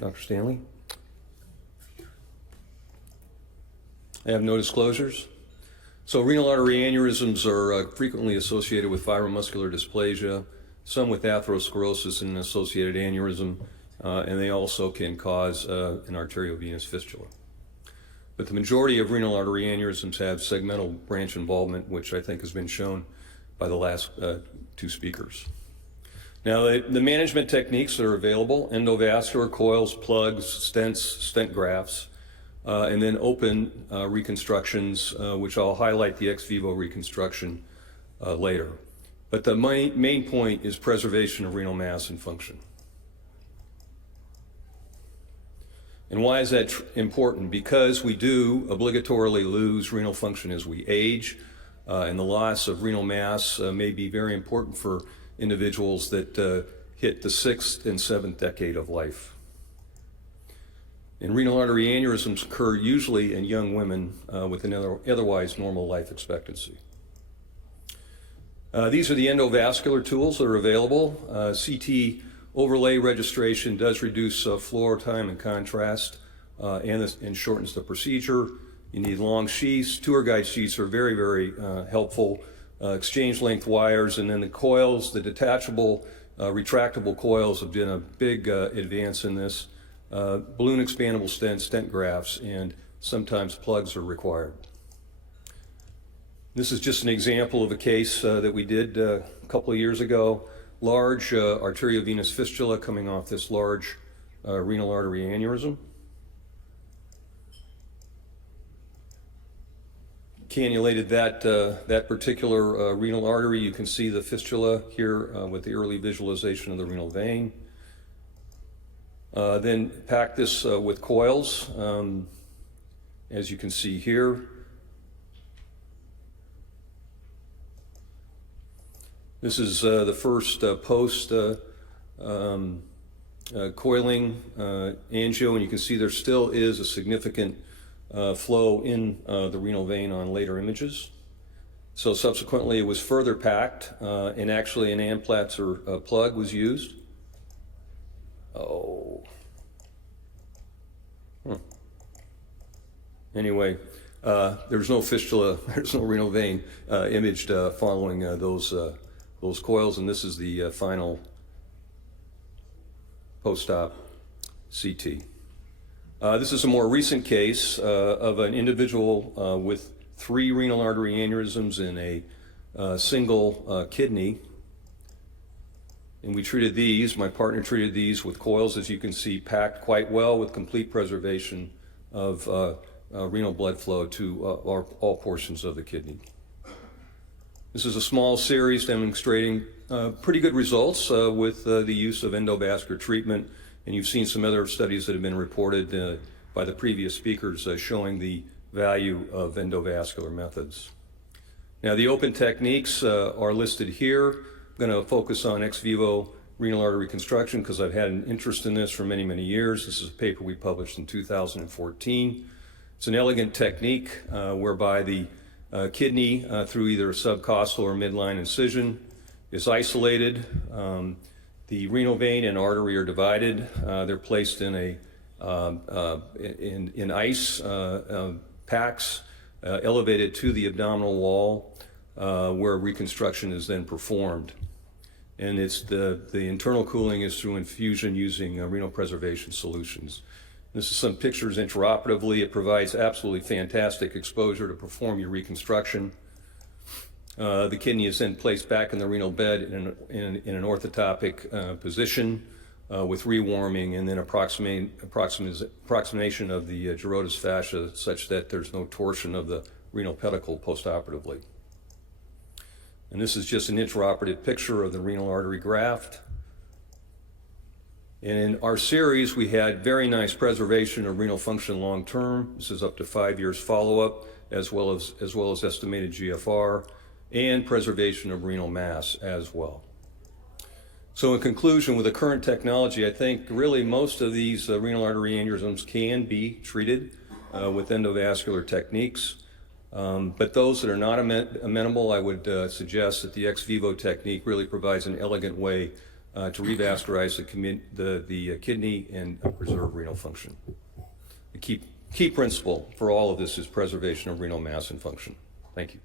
Dr. Stanley. I have no disclosures. So renal artery aneurysms are frequently associated with fibromuscular dysplasia, some with atherosclerosis and associated aneurysm, and they also can cause an arteriovenous fistula. But the majority of renal artery aneurysms have segmental branch involvement, which I think has been shown by the last two speakers. Now, the management techniques that are available: endovascular, coils, plugs, stents, stent grafts, and then open reconstructions, which I'll highlight the ex vivo reconstruction later. But the main point is preservation of renal mass and function. And why is that important? Because we do obligatorily lose renal function as we age, and the loss of renal mass may be very important for individuals that hit the 6th and 7th decade of life. And renal artery aneurysms occur usually in young women with an otherwise normal life expectancy. These are the endovascular tools that are available. CT overlay registration does reduce floor time and contrast and shortens the procedure. You need long sheaths. Tour guide sheaths are very, very helpful. Exchange length wires, and then the coils, the detachable, retractable coils have been a big advance in this. Balloon expandable stents, stent grafts, and sometimes plugs are required. This is just an example of a case that we did a couple of years ago. Large arteriovenous fistula coming off this large renal artery aneurysm. Cannulated that particular renal artery. You can see the fistula here with the early visualization of the renal vein. Then pack this with coils, as you can see here. This is the first post coiling angio, and you can see there still is a significant flow in the renal vein on later images. So subsequently it was further packed, and actually an Anplatz or plug was used. Anyway, there's no fistula, there's no renal vein imaged following those coils, and this is the final post-op CT. This is a more recent case of an individual with 3 renal artery aneurysms in a single kidney. And we treated these, my partner treated these with coils, as you can see, packed quite well with complete preservation of renal blood flow to all portions of the kidney. This is a small series demonstrating pretty good results with the use of endovascular treatment, and you've seen some other studies that have been reported by the previous speakers showing the value of endovascular methods. Now, the open techniques are listed here. I'm going to focus on ex vivo renal artery reconstruction because I've had an interest in this for many, many years. This is a paper we published in 2014. It's an elegant technique whereby the kidney through either a subcostal or midline incision is isolated. The renal vein and artery are divided. They're placed in in ice packs elevated to the abdominal wall where reconstruction is then performed. And it's the internal cooling is through infusion using renal preservation solutions. This is some pictures intraoperatively. It provides absolutely fantastic exposure to perform your reconstruction. The kidney is then placed back in the renal bed in an orthotopic position with rewarming and then approximation of the gyrotous fascia such that there's no torsion of the renal pedicle postoperatively. And this is just an intraoperative picture of the renal artery graft. And in our series, we had very nice preservation of renal function long term. This is up to 5 years follow-up, as well as estimated GFR, and preservation of renal mass as well. So in conclusion, with the current technology, I think really most of these renal artery aneurysms can be treated with endovascular techniques. But those that are not amenable, I would suggest that the ex vivo technique really provides an elegant way to revascularize the kidney and preserve renal function. The key principle for all of this is preservation of renal mass and function. Thank you.